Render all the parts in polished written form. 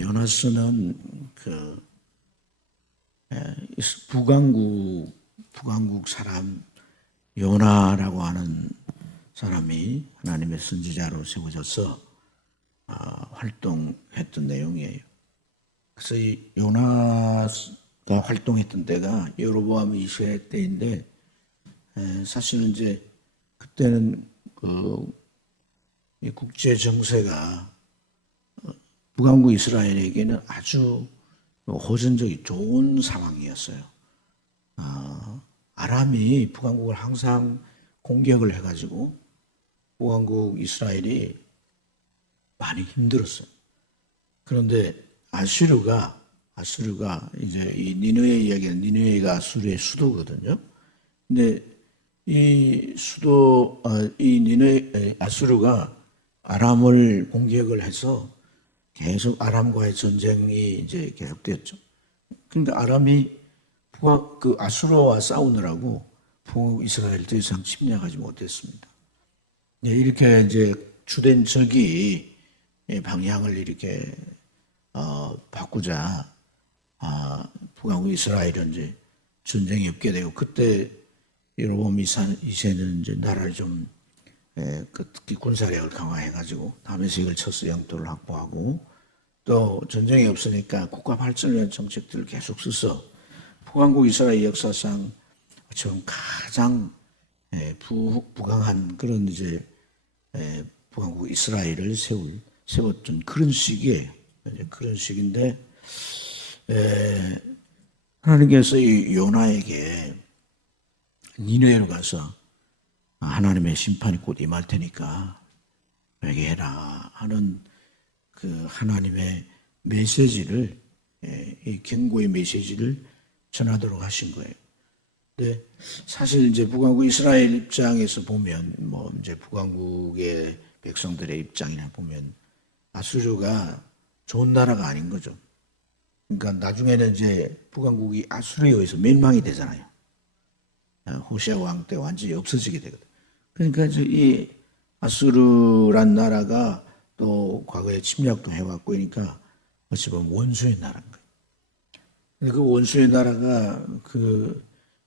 요나스는 북왕국 사람 요나라고 하는 사람이 하나님의 선지자로 세워져서 활동했던 내용이에요. 그래서 이 요나가 활동했던 때가 여로보암 2세 때인데, 사실은 이제 그때는 이 국제 정세가 북왕국 이스라엘에게는 아주 호전적이 좋은 상황이었어요. 아람이 북왕국을 항상 공격을 해가지고 북왕국 이스라엘이 많이 힘들었어요. 그런데 아수르가 이제 이 니느웨 이야기는, 니느웨가 아수르의 수도거든요. 근데 이 아수르가 아람을 공격을 해서 계속 아람과의 전쟁이 이제 계속되었죠. 그러니까 아람이 아수르와 싸우느라고 북왕국 이스라엘 더 이상 침략하지 못했습니다. 이렇게 이제 주된 적이 방향을 이렇게 바꾸자 북왕국 이스라엘은 이제 전쟁이 없게 되고, 그때 여로보암 2세는 이제 나라를 좀 특히 군사력을 강화해가지고 다메섹을 쳐서 영토를 확보하고, 또 전쟁이 없으니까 국가 발전을 위한 정책들을 계속 써서 북왕국 이스라엘 역사상 지금 가장 부강한 그런 이제 북왕국 이스라엘을 세웠던 그런 시기예요. 그런 시기인데, 하나님께서 이 요나에게 니느웨로 가서 하나님의 심판이 곧 임할 테니까 회개해라 하는 그 하나님의 메시지를, 이 경고의 메시지를 전하도록 하신 거예요. 근데 사실 이제 북왕국 이스라엘 입장에서 보면, 이제 북왕국의 백성들의 입장이나 보면 아수르가 좋은 나라가 아닌 거죠. 그러니까 나중에는 이제 북왕국이 아수르에 의해서 멸망이 되잖아요. 호시아 왕 때 완전히 없어지게 되거든. 그러니까 이 아수르란 나라가 또 과거에 침략도 해왔고, 그러니까 어찌 보면 원수의 나라인 거예요. 근데 그 원수의 나라가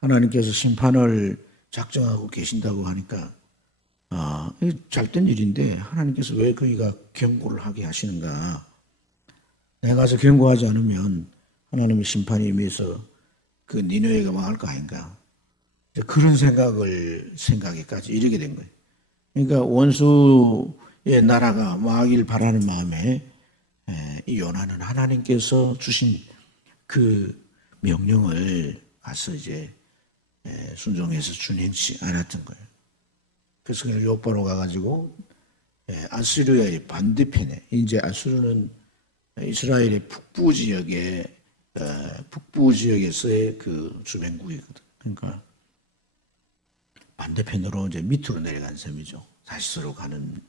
하나님께서 심판을 작정하고 계신다고 하니까 잘된 일인데, 하나님께서 왜 거기가 경고를 하게 하시는가? 내가 가서 경고하지 않으면 하나님의 심판이 임해서 그 니느웨가 망할 거 아닌가? 그런 생각에까지 이르게 된 거예요. 그러니까 원수의 나라가 망하길 바라는 마음에 이 요나는 하나님께서 주신 그 명령을 가서 이제 순종해서 준행치 않았던 거예요. 그래서 그냥 요바로 가가지고 아수르의 반대편에, 이제 아수르는 이스라엘의 북부 지역에서의 그 주변국이거든. 그러니까 반대편으로 이제 밑으로 내려간 셈이죠. 다시스로 가는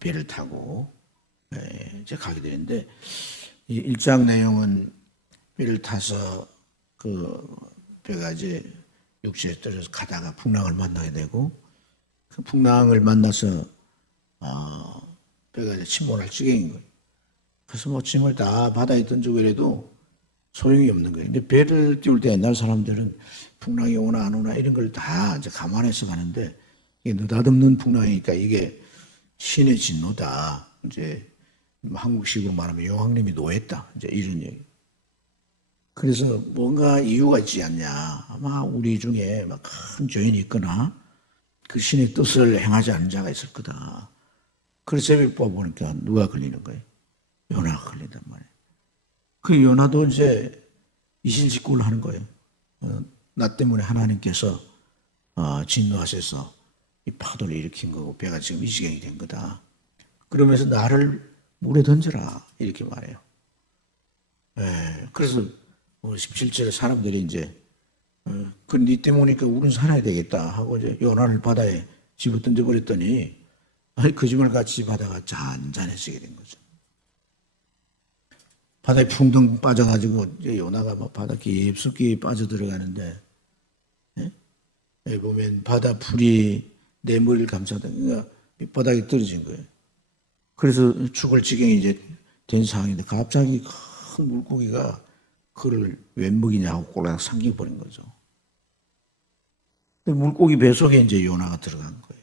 배를 타고 이제 가게 되는데, 이 1장 내용은 배를 타서 그 배가 이제 육지에 떨어져서 가다가 풍랑을 만나게 되고, 그 풍랑을 만나서 배가 이제 침몰할 지경인 거예요. 그래서 짐을 다 바다에 던지고 이래도 소용이 없는 거예요. 근데 배를 띄울 때 옛날 사람들은 풍랑이 오나 안 오나 이런 걸 다 이제 감안해서 가는데, 이게 느닷없는 풍랑이니까 이게 신의 진노다. 이제 한국식으로 말하면 여왕님이 노했다. 이제 이런 얘기. 그래서 뭔가 이유가 있지 않냐. 아마 우리 중에 막 큰 죄인이 있거나 그 신의 뜻을 행하지 않은 자가 있을 거다. 그래서 제비를 뽑아보니까 누가 걸리는 거예요? 요나가 걸린단 말이에요. 그 요나도 이제 이신직고를 하는 거예요. 나 때문에 하나님께서 진노하셔서 이 파도를 일으킨 거고 배가 지금 이 지경이 된 거다. 그러면서 나를 물에 던져라 이렇게 말해요. 그래서 17절에 사람들이 이제 네 때문이니까 우리는 살아야 되겠다 하고 이제 요나를 바다에 집어 던져버렸더니 거짓말 같이 바다가 잔잔해지게 된 거죠. 바다에 풍덩 빠져가지고 이제 요나가 막 바다 깊숙이 빠져들어가는데, 여기 보면 바다 풀이 내 머리를 감싸다, 그러니까 바닥에 떨어진 거예요. 그래서 죽을 지경이 이제 된 상황인데 갑자기 큰 물고기가 그를 왜 먹이냐고 꼴랑 삼켜버린 거죠. 물고기 뱃속에 이제 요나가 들어간 거예요.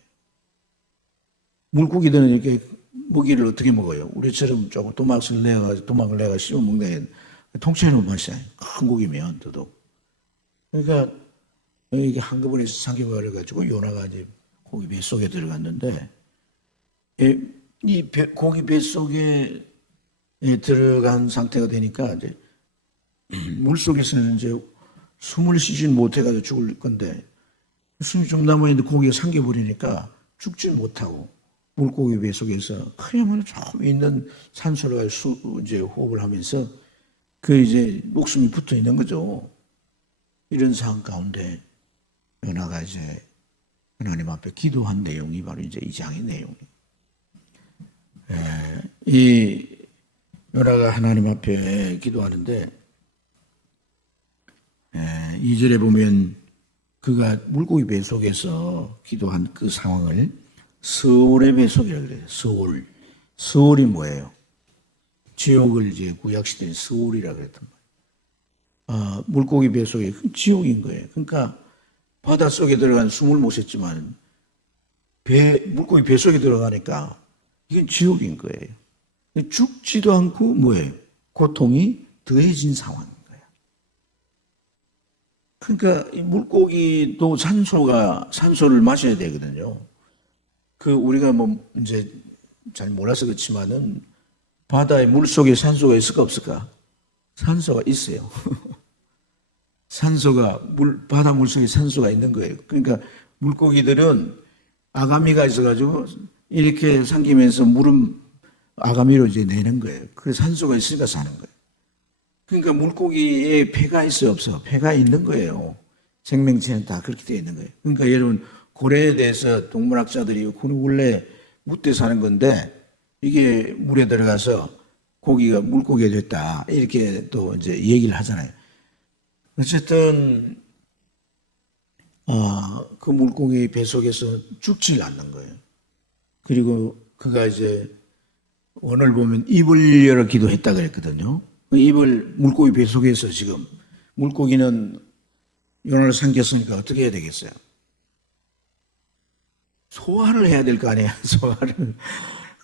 물고기들은 이렇게 먹이를 어떻게 먹어요? 우리처럼 조금 도막을 내가 씹어 먹는 통째로 마셔요. 큰 고기면 더더욱. 그러니까 이게 한꺼번에 삼켜버려가지고 요나가 이제 고기 뱃속에 들어갔는데 이 고기 뱃속에 들어간 상태가 되니까 이제 물속에서는 이제 숨을 쉬지 못해가지고 죽을 건데 숨이 좀 남아있는데 고기가 삼켜버리니까 죽지 못하고 물고기 뱃속에서 그야말로 조금 있는 산소를 이제 호흡을 하면서 그 이제 목숨이 붙어 있는 거죠. 이런 상황 가운데 요나가 이제 하나님 앞에 기도한 내용이 바로 이제 이 장의 내용이에요. 이 요나가 하나님 앞에 기도하는데 2절에 보면 그가 물고기 뱃속에서 기도한 그 상황을 스올의 뱃속이라고 그래요. 스올이 뭐예요? 지옥을 이제 구약시대에 스올이라고 그랬단 말이에요. 물고기 뱃속에 지옥인 거예요. 그러니까 바닷속에 들어간 숨을 못 쉬었지만 물고기 뱃속에 들어가니까 이건 지옥인 거예요. 죽지도 않고 뭐예요? 고통이 더해진 상황인 거예요. 그러니까 이 물고기도 산소를 마셔야 되거든요. 우리가 뭐 이제 잘 몰라서 그렇지만은 바다의 물 속에 산소가 있을까 없을까? 산소가 있어요. 바다 물 속에 산소가 있는 거예요. 그러니까 물고기들은 아가미가 있어가지고 이렇게 삼키면서 물은 아가미로 이제 내는 거예요. 그래서 산소가 있으니까 사는 거예요. 그러니까 물고기에 폐가 있어요, 없어? 폐가 있는 거예요. 생명체는 다 그렇게 되어 있는 거예요. 그러니까 여러분, 고래에 대해서 동물학자들이 원래 묻대 사는 건데 이게 물에 들어가서 물고기가 됐다. 이렇게 또 이제 얘기를 하잖아요. 어쨌든, 그 물고기 뱃속에서 죽지 않는 거예요. 그리고 그가 이제 오늘 보면 입을 열어 기도했다 그랬거든요. 물고기 뱃속에서 지금 물고기는 요나를 삼켰으니까 어떻게 해야 되겠어요? 소화를 해야 될 거 아니에요, 소화를.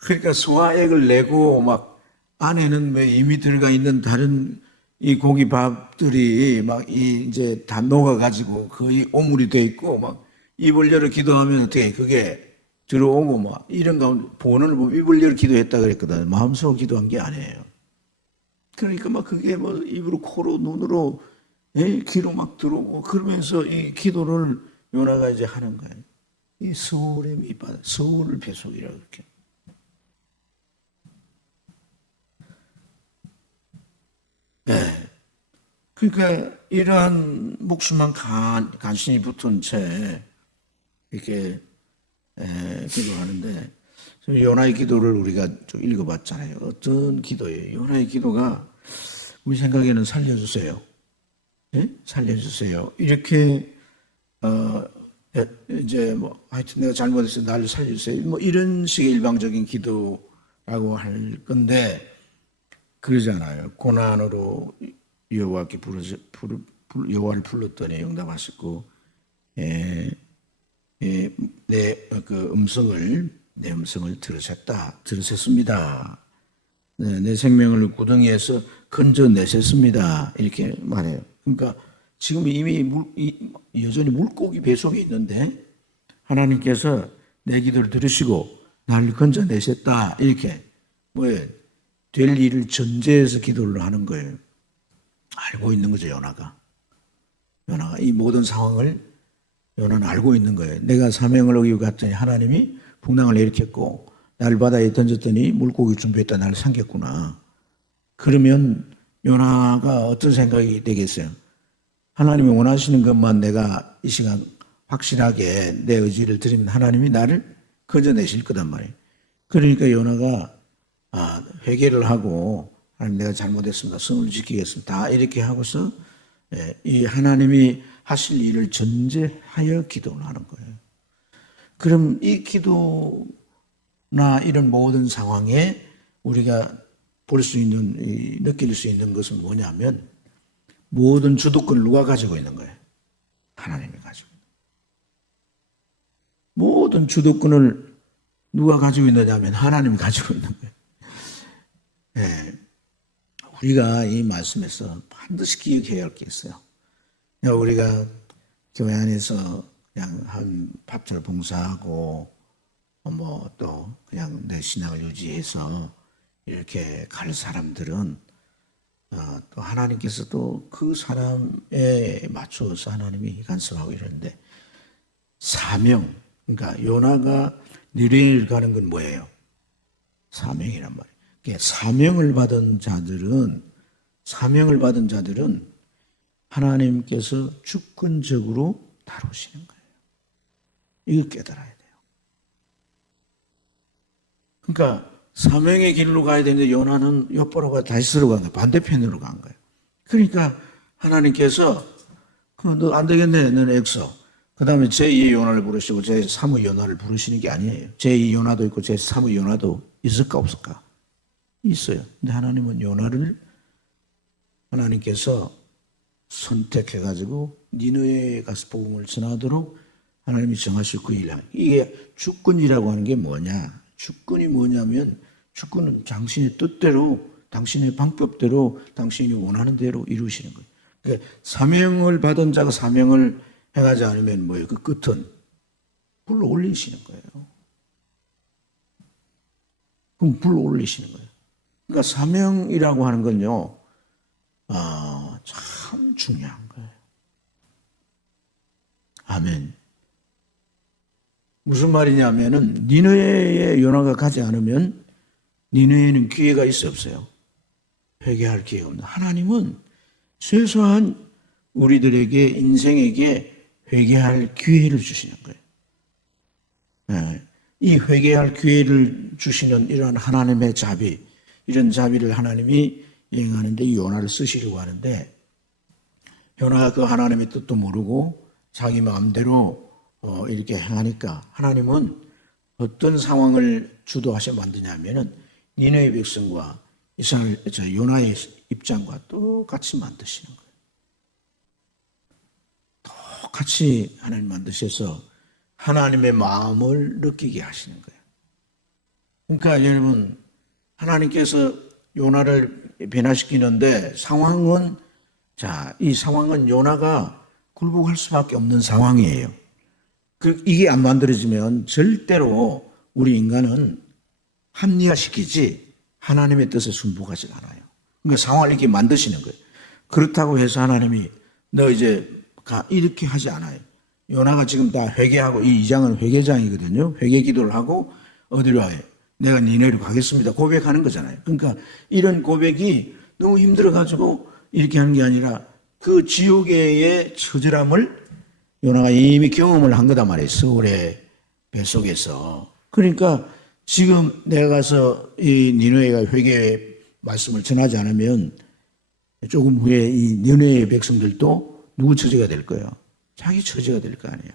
그러니까 소화액을 내고 막 안에는 이미 들어가 있는 다른 이 고기 밥들이 막 이제 다 녹아가지고 거의 오물이 돼 있고 막 입을 열어 기도하면 어떻게 그게 들어오고 막 이런 가운데 본을 보면 입을 열어 기도했다 그랬거든. 마음속으로 기도한 게 아니에요. 그러니까 막 그게 뭐 입으로 코로 눈으로 귀로 막 들어오고 그러면서 이 기도를 요나가 이제 하는 거예요. 이 서울의 밑바닥, 서울 뱃속이라고 이렇게. 네. 그러니까 이러한 목숨만 간신히 붙은 채 이렇게 기도하는데 요나의 기도를 우리가 좀 읽어봤잖아요. 어떤 기도예요? 요나의 기도가 우리 생각에는 살려주세요. 네? 살려주세요. 이렇게 이제 뭐 하여튼 내가 잘못했어요. 나를 살려주세요. 뭐 이런 식의 일방적인 기도라고 할 건데 그러잖아요. 고난으로 여호와께 여호와를 불렀더니 응답하셨고 내 음성을 들으셨습니다. 네, 내 생명을 구덩이에서 건져내셨습니다. 이렇게 말해요. 그러니까 지금 이미 여전히 물고기 뱃속에 있는데 하나님께서 내 기도를 들으시고 나를 건져내셨다. 이렇게 될 일을 전제해서 기도를 하는 거예요. 알고 있는 거죠, 요나가 이 모든 상황을 요나는 알고 있는 거예요. 내가 사명을 어기고 갔더니 하나님이 풍랑을 일으켰고 나를 바다에 던졌더니 물고기 준비했다 나를 삼켰구나. 그러면 요나가 어떤 생각이 되겠어요? 하나님이 원하시는 것만 내가 이 시간 확실하게 내 의지를 드리면 하나님이 나를 건져내실 거단 말이에요. 그러니까 요나가 회개를 하고 하나님 내가 잘못했습니다. 성을 지키겠습니다. 다 이렇게 하고서 이 하나님이 하실 일을 전제하여 기도를 하는 거예요. 그럼 이 기도나 이런 모든 상황에 우리가 볼 수 있는, 느낄 수 있는 것은 뭐냐면 모든 주도권을 누가 가지고 있는 거예요? 하나님이 가지고. 모든 주도권을 누가 가지고 있느냐면 하나님이 가지고 있는 거예요. 네. 우리가 이 말씀에서 반드시 기억해야 할 게 있어요. 우리가 교회 안에서 그냥 한 밥잘 봉사하고 뭐 또 그냥 내 신앙을 유지해서 이렇게 갈 사람들은 또 하나님께서 또 그 사람에 맞춰서 하나님이 간섭하고 이러는데 사명, 그러니까 요나가 니느웨를 가는 건 뭐예요? 사명이란 말이에요. 그러니까 사명을 받은 자들은 하나님께서 주권적으로 다루시는 거예요. 이거 깨달아야 돼요. 그러니까 사명의 길로 가야 되는데 요나는 옆으로 가 다시스로 간 거예요. 반대편으로 간 거예요. 그러니까 하나님께서 너 안 되겠네. 너는 엑소. 그 다음에 제2의 요나를 부르시고 제3의 요나를 부르시는 게 아니에요. 제2 요나도 있고 제3의 요나도 있을까 없을까? 있어요. 근데 하나님은 요나를 하나님께서 선택해가지고 니느웨에 가서 복음을 전하도록 하나님이 정하실 그 일. 이게 주권이라고 하는 게 뭐냐? 주권이 뭐냐면 주권은 당신의 뜻대로, 당신의 방법대로, 당신이 원하는 대로 이루시는 거예요. 그러니까 사명을 받은 자가 사명을 행하지 않으면 뭐예요? 그 끝은 불로 올리시는 거예요. 그럼 불로 올리시는 거예요. 그러니까 사명이라고 하는 건요, 참 중요한 거예요. 아멘. 무슨 말이냐면은 니느웨에 요나가 가지 않으면 니느웨에는 기회가 있어 없어요? 회개할 기회가 없는. 하나님은 최소한 우리들에게 인생에게 회개할 기회를 주시는 거예요. 네. 이 회개할 기회를 주시는 이런 하나님의 자비, 이런 자비를 하나님이 이행하는데 이 요나를 쓰시려고 하는데 요나가 그 하나님의 뜻도 모르고 자기 마음대로 이렇게 행하니까 하나님은 어떤 상황을 주도하셔 만드냐면은 니느웨 백성과 이스라엘 요나의 입장과 똑같이 만드시는 거예요. 똑같이 하나님 만드셔서 하나님의 마음을 느끼게 하시는 거예요. 그러니까 여러분 하나님께서 요나를 변화시키는데 상황은 이 상황은 요나가 굴복할 수밖에 없는 상황이에요. 이게 안 만들어지면 절대로 우리 인간은 합리화시키지 하나님의 뜻에 순복하지 않아요. 그러니까 상황을 이렇게 만드시는 거예요. 그렇다고 해서 하나님이 너 이제 이렇게 하지 않아요. 요나가 지금 다 회개하고 이 2장은 회개장이거든요. 회개 기도를 하고 어디로 와요? 내가 니네로 가겠습니다. 고백하는 거잖아요. 그러니까 이런 고백이 너무 힘들어가지고 이렇게 하는 게 아니라 그 지옥의 처절함을 요나가 이미 경험을 한 거단 말이에요. 서울의 뱃속에서. 그러니까 지금 내가 가서 이 니느웨가 회개의 말씀을 전하지 않으면 조금 후에 이 니느웨의 백성들도 누구 처지가 될 거예요? 자기 처지가 될 거 아니에요.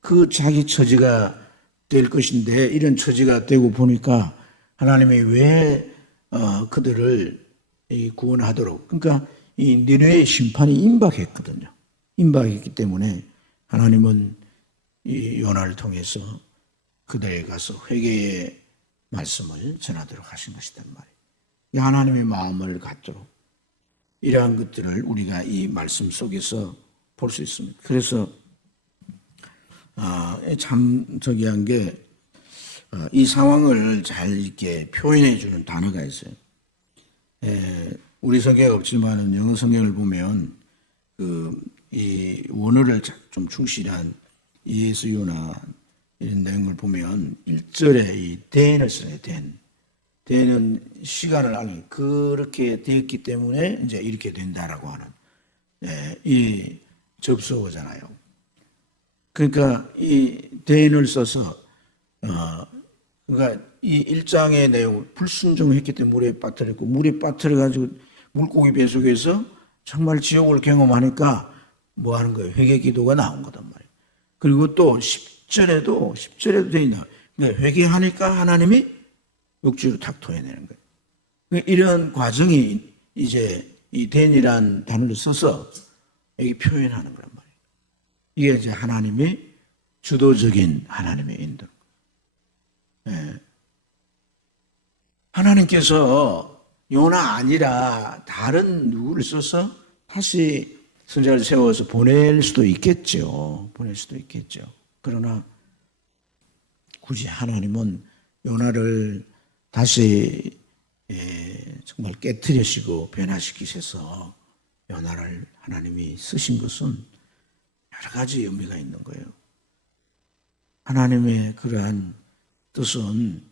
그 자기 처지가 될 것인데 이런 처지가 되고 보니까 하나님이 왜 그들을 구원하도록, 그러니까 이 니느웨의 심판이 임박했거든요. 임박했기 때문에 하나님은 이 요나를 통해서 그들에게 가서 회개의 말씀을 전하도록 하신 것이단 말이에요. 하나님의 마음을 갖도록 이러한 것들을 우리가 이 말씀 속에서 볼 수 있습니다. 그래서 참 저기한 게 이 상황을 잘 이렇게 표현해 주는 단어가 있어요. 우리 성경에 없지만은 영어 성경을 보면 이 원어를 좀 충실한 ES 요나 이런 내용을 보면 1절에 이 then을 써요. then은 시간을 아니 그렇게 되었기 때문에 이제 이렇게 된다라고 하는 이 접수어잖아요. 그러니까 이 then을 써서 그러니까 이 1장의 내용을 불순종했기 때문에 물에 빠뜨렸고 물에 빠뜨려 가지고 물고기 뱃속에서 정말 지옥을 경험하니까 뭐 하는 거예요? 회개 기도가 나온 거단 말이에요. 그리고 또 10절에도 돼 있나? 그러니까 회개하니까 하나님이 육지로 탁 토해내는 거예요. 이런 과정이 이제 이 된이란 단어를 써서 여기 표현하는 거란 말이에요. 이게 이제 하나님의 주도적인 하나님의 인도. 예. 하나님께서 요나 아니라 다른 누구를 써서 다시 선지자를 세워서 보낼 수도 있겠죠. 보낼 수도 있겠죠. 그러나 굳이 하나님은 요나를 다시 정말 깨트리시고 변화시키셔서 요나를 하나님이 쓰신 것은 여러 가지 의미가 있는 거예요. 하나님의 그러한 뜻은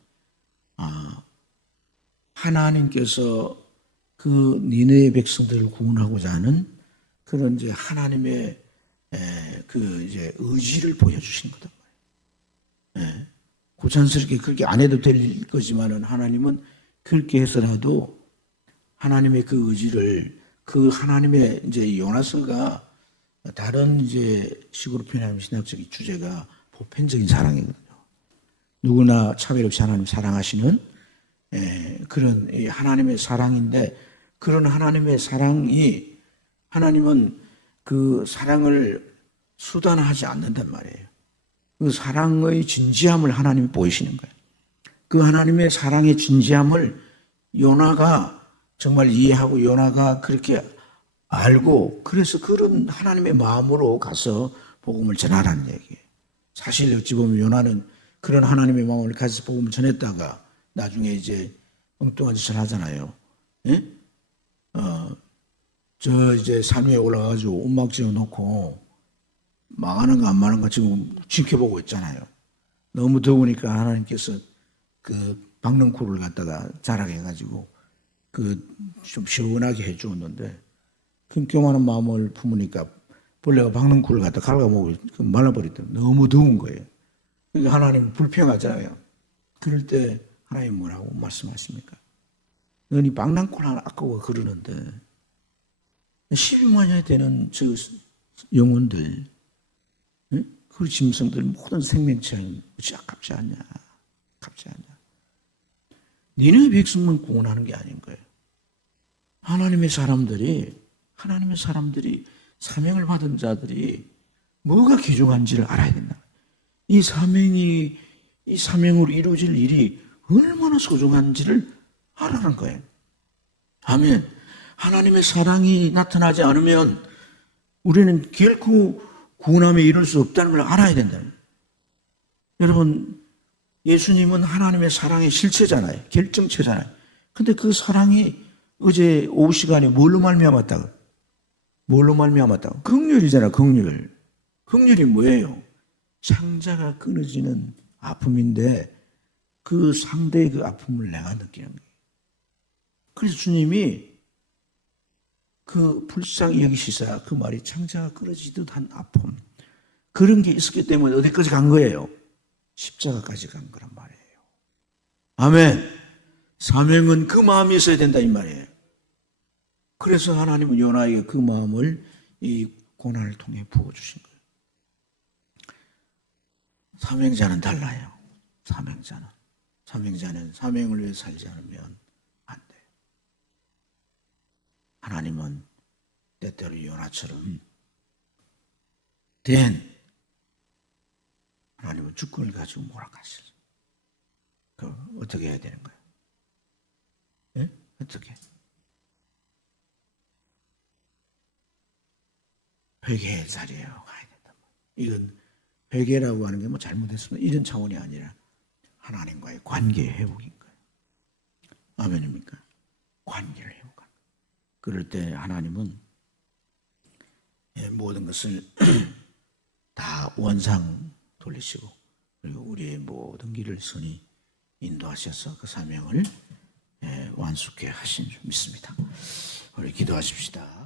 하나님께서 그 니느웨 백성들을 구원하고자 하는 그런 이제 하나님의 그 이제 의지를 보여주신 거단 말이에요. 고찬스럽게 그렇게 안 해도 될 거지만은 하나님은 그렇게 해서라도 하나님의 그 의지를 그 하나님의 이제 요나서가 다른 이제 식으로 표현하면 신학적인 주제가 보편적인 사랑이거든요. 누구나 차별 없이 하나님 사랑하시는 그런 하나님의 사랑인데 그런 하나님의 사랑이 하나님은 그 사랑을 수단화하지 않는단 말이에요. 그 사랑의 진지함을 하나님이 보이시는 거예요. 그 하나님의 사랑의 진지함을 요나가 정말 이해하고 요나가 그렇게 알고 그래서 그런 하나님의 마음으로 가서 복음을 전하라는 얘기예요. 사실 어찌 보면 요나는 그런 하나님의 마음을 가져서 복음을 전했다가 나중에 이제 엉뚱한 짓을 하잖아요. 예? 저 이제 산 위에 올라가가지고 움막 지어 놓고 망하는 거 안 망하는 거 지금 지켜보고 있잖아요. 너무 더우니까 하나님께서 그 박넝쿨을 갖다가 자라게 해가지고 그 좀 시원하게 해주었는데 그 교만한 마음을 품으니까 벌레가 박넝쿨을 갖다 갉아먹고 말라버리더라고요. 너무 더운 거예요. 그러니까 하나님 불평하잖아요. 그럴 때 하나님 뭐라고 말씀하십니까? 너니 박넝쿨 하나 아까워 그러는데 12만여에 되는 저 영혼들 그 짐승들 모든 생명체는 어찌 아깝지 않냐. 아깝지 않냐. 니네 백성만 구원하는 게 아닌 거예요. 하나님의 사람들이 사명을 받은 자들이 뭐가 귀중한지를 알아야 된다. 이 사명으로 이루어질 일이 얼마나 소중한지를 알아는 거예요. 아멘. 하나님의 사랑이 나타나지 않으면 우리는 결코 구원함에 이룰 수 없다는 걸 알아야 된다. 여러분, 예수님은 하나님의 사랑의 실체잖아요. 결정체잖아요. 근데 그 사랑이 어제 오후 시간에 뭘로 말미암았다고? 뭘로 말미암았다고? 긍휼이잖아, 긍휼. 긍휼이 뭐예요? 창자가 끊어지는 아픔인데 그 상대의 그 아픔을 내가 느끼는 거예요. 그래서 주님이 그 불쌍히 여기시사 그 말이 창자가 끊어지듯 한 아픔 그런 게 있었기 때문에 어디까지 간 거예요? 십자가까지 간 거란 말이에요. 아멘. 사명은 그 마음이 있어야 된다 이 말이에요. 그래서 하나님은 요나에게 그 마음을 이 고난을 통해 부어주신 거예요. 사명자는 달라요. 사명자는 사명을 위해 살지 않으면 안 돼요. 하나님은 때때로 요나처럼 하나님은 주권을 가지고 몰아가시죠. 그럼 어떻게 해야 되는 거예요? 네? 어떻게? 회개의 자리에 가야 된다. 이건 회개라고 하는 게 뭐 잘못했으면 이런 차원이 아니라 하나님과의 관계 회복인 거예요. 아멘입니까? 관계를 회복하는 거예요. 그럴 때 하나님은 모든 것을 다 원상 돌리시고 그리고 우리의 모든 길을 선히 인도하셔서 그 사명을 완수케 하신 줄 믿습니다. 우리 기도하십시다.